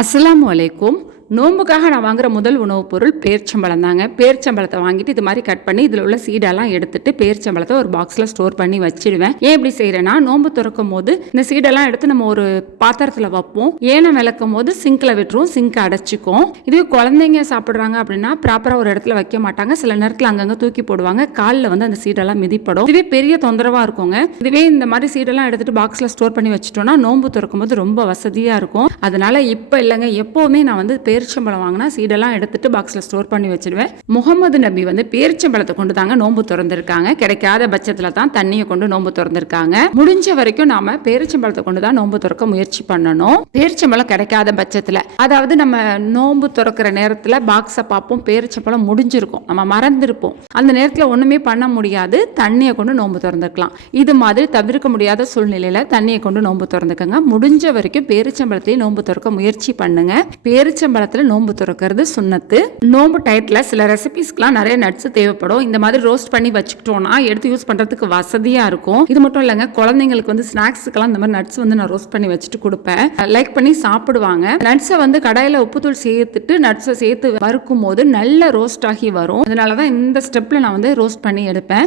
അസ്സലാമു അലൈക്കും. நோம்புக்காக நான் வாங்குற முதல் உணவுப் பொருள் பேர்ச்சம்பழம் தாங்க. பேர்ச்சம்பழத்தை வாங்கிட்டு இது மாதிரி கட் பண்ணி இதில் உள்ள சீடெல்லாம் எடுத்துட்டு பேர்ச்சம்பழத்தை ஒரு பாக்ஸில் ஸ்டோர் பண்ணி வச்சிடுவேன். ஏன் இப்படி செய்கிறேன்னா நோம்பு திறக்கும் போது இந்த சீடெல்லாம் எடுத்து நம்ம ஒரு பாத்திரத்தில் வைப்போம். ஏனை விளக்கும் போது சிங்கில் விட்டுரும் சிங்க் அடைச்சிக்கும் இதுவே குழந்தைங்க சாப்பிட்றாங்க அப்படின்னா ப்ராப்பராக ஒரு இடத்துல வைக்க மாட்டாங்க. சில நேரத்தில் அங்கங்கே தூக்கி போடுவாங்க. காலில் வந்து அந்த சீடெல்லாம் மிதிப்படும். இதுவே பெரிய தொந்தரவாக இருக்குங்க. இதுவே இந்த மாதிரி சீடெல்லாம் எடுத்துட்டு பாக்ஸில் ஸ்டோர் பண்ணி வச்சிட்டோம்னா நோம்பு திறக்கும் போது ரொம்ப வசதியாக இருக்கும். அதனால இப்போ இல்லைங்க. எப்போவுமே நான் வந்து பேரிச்சம்பழம் வாங்கினா சீடெல்லாம் எடுத்துட்டு பாக்ஸில் ஸ்டோர் பண்ணி வச்சிடுவேன். முகமது நபி வந்து பேரிச்சம்பழத்தை கொண்டு தாங்க நோம்பு திறந்திருக்காங்க. கிடைக்காத பட்சத்தில் தான் தண்ணியை கொண்டு நோன்பு திறந்திருக்காங்க. முடிஞ்ச வரைக்கும் நாம பேரிச்சம்பழத்தை கொண்டு தான் நோன்பு திறக்க முயற்சி பண்ணணும். பேரிச்சம்பழம் கிடைக்காத பட்சத்தில். அதாவது நம்ம நோன்பு திறக்கிற நேரத்தில் பாக்ஸை பார்ப்போம் பேரிச்சம்பழம் முடிஞ்சிருக்கும். நம்ம மறந்துருப்போம். அந்த நேரத்தில் ஒன்றுமே பண்ண முடியாது. தண்ணியை கொண்டு நோன்பு திறந்துக்கலாம். இது மாதிரி தவிர்க்க முடியாத சூழ்நிலையில் தண்ணியை கொண்டு நோன்பு திறந்துக்கோங்க. முடிஞ்ச வரைக்கும் பேரிச்சம்பழத்தையும் நோன்பு திறக்க முயற்சி பண்ணுங்க. பேரிச்சம்பழம் நேரத்தில் நோம்பு திறக்கிறது சுண்ணத்து. நோம்பு டயத்தில் சில ரெசிபிஸ்க்குலாம் நிறைய நட்ஸ் தேவைப்படும். இந்த மாதிரி ரோஸ்ட் பண்ணி வச்சுக்கிட்டோம்னா எடுத்து யூஸ் பண்ணுறதுக்கு வசதியாக இருக்கும். இது மட்டும் இல்லைங்க குழந்தைங்களுக்கு வந்து ஸ்நாக்ஸுக்கெல்லாம் இந்த மாதிரி நட்ஸ் வந்து நான் ரோஸ்ட் பண்ணி வச்சுட்டு கொடுப்பேன். லைக் பண்ணி சாப்பிடுவாங்க. நட்ஸை வந்து கடையில் உப்புத்தூள் சேர்த்துட்டு நட்ஸை சேர்த்து வறுக்கும் போது நல்ல ரோஸ்ட் ஆகி வரும். அதனால தான் இந்த ஸ்டெப்பில் நான் வந்து ரோஸ்ட் பண்ணி எடுப்பேன்.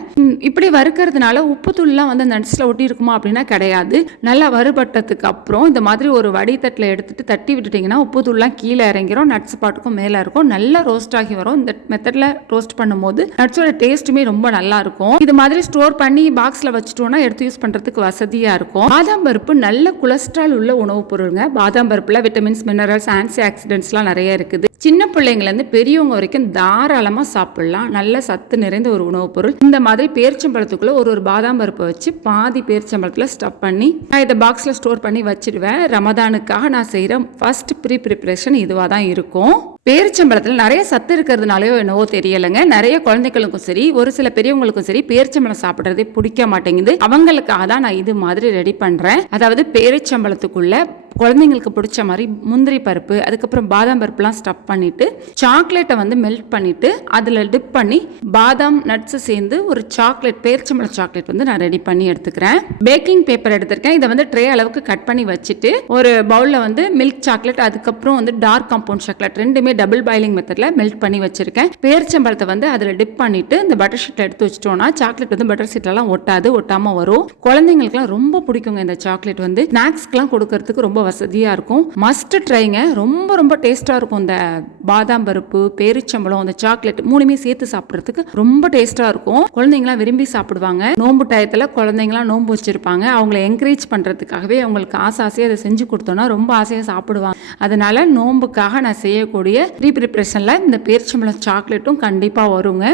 இப்படி வறுக்கிறதுனால உப்புத்தூள்லாம் வந்து நட்ஸில் ஒட்டி இருக்குமா அப்படின்னா கிடையாது. நல்லா வறுபட்டதுக்கு அப்புறம் இந்த மாதிரி ஒரு வடித்தட்டில் எடுத்துட்டு தட்டி விட்டுட்டிங்கன்னா உப்புத்தூள்லாம் கீழே இறங்கிரும் நட்ஸ் பாட்டுக்கும் மேலே இருக்கும். நல்லா ரோஸ்ட் ஆகி வரும். இந்த மெத்தடில் ரோஸ்ட் பண்ணும்போது நட்ஸோட டேஸ்ட்டுமே ரொம்ப நல்லா இருக்கும். இது மாதிரி ஸ்டோர் பண்ணி பாக்ஸில் வச்சுட்டோம்னா எடுத்து யூஸ் பண்ணுறதுக்கு வசதியாக இருக்கும். பாதாம் பருப்பு நல்ல கொலஸ்ட்ரால் உள்ள உணவுப் பொருளுங்க. பாதாம் பருப்பில் விட்டமின்ஸ் மினரல்ஸ் ஆன்டி ஆக்சிடென்ட்ஸ்லாம் நிறைய இருக்குது. சின்ன பிள்ளைங்கள்லேருந்து பெரியவங்க வரைக்கும் தாராளமாக சாப்பிடலாம். நல்ல சத்து நிறைந்த ஒரு உணவுப் பொருள். இந்த மாதிரி பேரிச்சம்பழத்துக்குள்ளே ஒரு ஒரு பாதாம் பருப்பை வச்சு பாதி பேரிச்சம்பழத்தில் ஸ்டப் பண்ணி நான் இதை பாக்ஸில் ஸ்டோர் பண்ணி வச்சிடுவேன். ரமதானுக்காக நான் செய்கிற ஃபர்ஸ்ட் ப்ரீ ப்ரிப்பரேஷன் இதுவாக தான் இருக்கும். பேரிச்சம்பழத்தில் நிறைய சத்து இருக்கிறதுனாலயோ என்னவோ தெரியலைங்க. நிறைய குழந்தைகளுக்கும் சரி ஒரு சில பெரியவங்களுக்கும் சரி பேரிச்சம்பழம் சாப்பிட்றதே பிடிக்க மாட்டேங்குது. அவங்களுக்காக தான் நான் இது மாதிரி ரெடி பண்ணுறேன் அதாவது பேரிச்சம்பழத்துக்குள்ள குழந்தைங்களுக்கு பிடிச்ச மாதிரி முந்திரி பருப்பு அதுக்கப்புறம் பாதாம் பருப்புலாம் ஸ்டப் பண்ணிட்டு சாக்லேட்டை வந்து மெல்ட் பண்ணிட்டு அதில் டிப் பண்ணி பாதாம் நட்ஸு சேர்ந்து ஒரு சாக்லேட் பேரிச்சம்பழ சாக்லேட் வந்து நான் ரெடி பண்ணி எடுத்துக்கிறேன். பேக்கிங் பேப்பர் எடுத்திருக்கேன். இதை வந்து ட்ரே அளவுக்கு கட் பண்ணி வச்சுட்டு ஒரு பவுலில் வந்து மில்க் சாக்லேட் அதுக்கப்புறம் வந்து டார்க் காம்பவுண்ட் சாக்லேட் ரெண்டுமே டபுள் பாயிலிங் மெத்தடில் மெல்ட் பண்ணி வச்சிருக்கேன். பேரிச்சம்பழத்தை வந்து அதில் டிப் பண்ணிட்டு இந்த பட்டர் ஷீட்டில் எடுத்து வச்சிட்டோம்னா சாக்லேட் வந்து பட்டர் ஷீட்லாம் ஒட்டாது ஒட்டாமல் வரும். குழந்தைங்களுக்குலாம் ரொம்ப பிடிக்குங்க இந்த சாக்லேட் வந்து. ஸ்நாக்ஸ்க்குலாம் கொடுக்கறதுக்கு ரொம்ப வசதியாக இருக்கும். மஸ்ட் ட்ரைங்க ரொம்ப ரொம்ப டேஸ்ட்டாக இருக்கும் இந்த பாதாம் பருப்பு பேரிச்சம்பழம் அந்த சாக்லேட் மூணுமே சேர்த்து சாப்பிட்றதுக்கு ரொம்ப டேஸ்ட்டாக இருக்கும். குழந்தைங்களாம் விரும்பி சாப்பிடுவாங்க. நோம்பு டயத்தில் குழந்தைங்களாம் நோம்பு வச்சுருப்பாங்க. அவங்கள என்கரேஜ் பண்ணுறதுக்காகவே அவங்களுக்கு ஆசை ஆசையாக அதை செஞ்சு கொடுத்தோன்னா ரொம்ப ஆசையாக சாப்பிடுவாங்க. அதனால் நோம்புக்காக நான் செய்யக்கூடிய ப்ரீ ப்ரிப்ரேஷனில் இந்த பேரிச்சம்பழம் சாக்லேட்டும் கண்டிப்பாக வருங்க.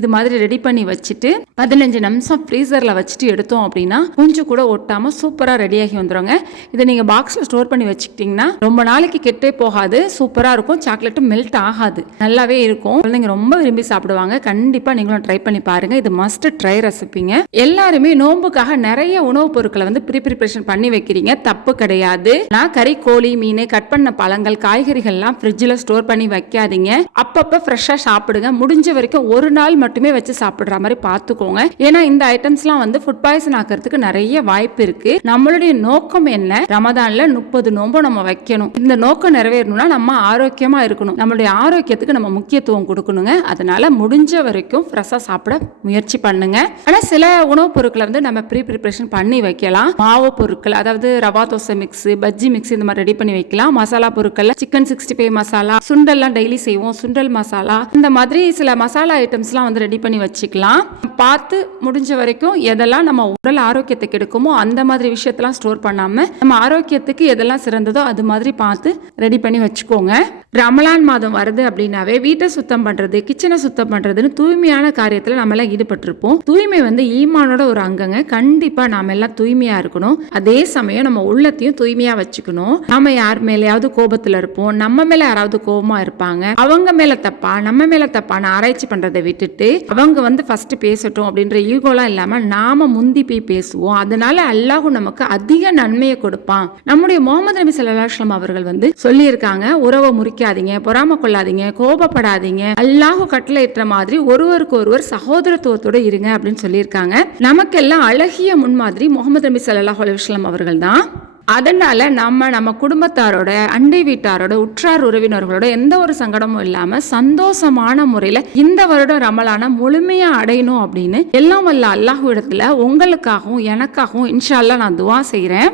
இது மாதிரி ரெடி பண்ணி வச்சுட்டு பதினஞ்சு நிமிஷம் ஃப்ரீசரில் வச்சுட்டு எடுத்தோம் அப்படின்னா கொஞ்சம் கூட ஒட்டாமல் சூப்பராக ரெடியாகி வந்துடுங்க இதை நீங்கள் பாக்ஸில் ஸ்டோர் பண்ணி வச்சுக்கிட்டிங்கன்னா ரொம்ப நாளைக்கு கெட்டே போகாது சூப்பராக இருக்கும். சாக்லேட்டும் மெல்ட் ஆகாது. நல்லாவே இருக்கும். குழந்தைங்க ரொம்ப விரும்பி சாப்பிடுவாங்க. கண்டிப்பாக நீங்களும் ட்ரை பண்ணி பாருங்கள் இது மஸ்ட் ட்ரை ரெசிபிங்க எல்லாருமே நோம்புக்காக நிறைய உணவுப் பொருட்களை வந்து ப்ரீ ப்ரிப்பரேஷன் பண்ணி வைக்கிறீங்க. தப்பு கிடையாது. நான் கறி கோழி மீன் கட் பண்ண பழங்கள் காய்கறிகள்லாம் ஃப்ரிட்ஜில் ஸ்டோர் பண்ணி வைக்காதீங்க. அப்பப்போ ஃப்ரெஷ்ஷாக சாப்பிடுங்க. முடிஞ்ச வரைக்கும் ஒரு நாள் மட்டுமே வச்சு சாப்பிடுற மாதிரி பார்த்துக்கோங்க. ஏன்னா இந்த ஐட்டம்ஸ்லாம் வந்து ஃபுட் பாய்சன் ஆக்கிறதுக்கு நிறைய வாய்ப்பு இருக்கு. நம்மளுடைய நோக்கம் என்ன? ரமதான்ல முப்பது நோம்பு நம்ம வைக்கணும். இந்த நோக்கம் நிறைவேறணும்னா நம்ம ஆரோக்கியமா இருக்கணும். நம்மளுடைய ஆரோக்கியத்துக்கு நம்ம முக்கியத்துவம் கொடுக்கணுங்க. அதனால முடிஞ்ச வரைக்கும் ஃப்ரெஷ்ஷாக சாப்பிட முயற்சி பண்ணுங்க. ஆனால் சில உணவுப் பொருட்களை வந்து நம்ம ப்ரீ ப்ரிப்பரேஷன் பண்ணி வைக்கலாம். மாவு பொருட்கள் அதாவது ரவா தோசை மிக்ஸ் பஜ்ஜி மிக்ஸ் இந்த மாதிரி ரெடி பண்ணி வைக்கலாம். மசாலா பொருட்கள் சிக்கன் சிக்ஸ்டி ஃபைவ் மசாலா சுண்டல்லாம் டெய்லி செய்வோம். சுண்டல் மசாலா இந்த மாதிரி சில மசாலா ஐட்டம்ஸ்லாம் வந்து ரெடி பண்ணி வச்சுக்கலாம். பார்த்து முடிஞ்ச வரைக்கும் எதெல்லாம் நம்ம உடல் ஆரோக்கியத்தை கெடுக்குமோ அந்த மாதிரி விஷயத்தெல்லாம் ஸ்டோர் பண்ணாம நம்ம ஆரோக்கியத்துக்கு எதெல்லாம் சிறந்ததோ அது மாதிரி பார்த்து ரெடி பண்ணி வச்சுக்கோங்க. ரமலான் மாதம் வருது அப்படின்னாவே வீட்டை சுத்தம் பண்றது கிச்சனை சுத்தம் பண்றதுன்னு தூய்மையான காரியத்தில் நம்ம எல்லாம் ஈடுபட்டிருப்போம். தூய்மை வந்து ஈமானோட ஒரு அங்கங்க. கண்டிப்பாக நாம எல்லாம் தூய்மையாக இருக்கணும். அதே சமயம் நம்ம உள்ளத்தையும் தூய்மையா வச்சுக்கணும். நாம யார் மேலேயாவது கோபத்துல இருப்போம். நம்ம மேலே யாராவது கோபமா இருப்பாங்க. அவங்க மேலே தப்பா நம்ம மேலே தப்பான ஆராய்ச்சி பண்றதை விட்டுட்டு அவங்க வந்து ஃபர்ஸ்ட் பேசட்டும் அப்படின்ற ஈகோலாம் இல்லாமல் நாம முந்தி போய் பேசுவோம். அதனால அல்லாஹு நமக்கு அதிக நன்மையை கொடுப்பான். நம்முடைய முகமது நபி சல்லாஸ்லாம் அவர்கள் வந்து சொல்லியிருக்காங்க உறவை முறிக்காதீங்க பொறாம கொள்ளாதீங்க கோபப்படாதீங்க அல்லாஹு கட்டளையிட்ட மாதிரி ஒருவருக்கு ஒருவர் சகோதரத்துவத்தோட இருங்க அப்படின்னு சொல்லியிருக்காங்க. நமக்கெல்லாம் அழகிய முன்மாதிரி முகமது நபி சல்லாஹ் அலுவலாம் அவர்கள் தான். அதனால் நம்ம நம்ம குடும்பத்தாரோட அண்டை வீட்டாரோட உற்றார் உறவினர்களோட எந்த ஒரு சங்கடமும் இல்லாமல் சந்தோஷமான முறையில் இந்த வருடம் ரமலான முழுமையாக அடையணும் அப்படின்னு எல்லாம் வல்ல அல்லாஹ் இடத்துல உங்களுக்காகவும் எனக்காகவும் இன்ஷால்லாம் நான் துவா செய்கிறேன்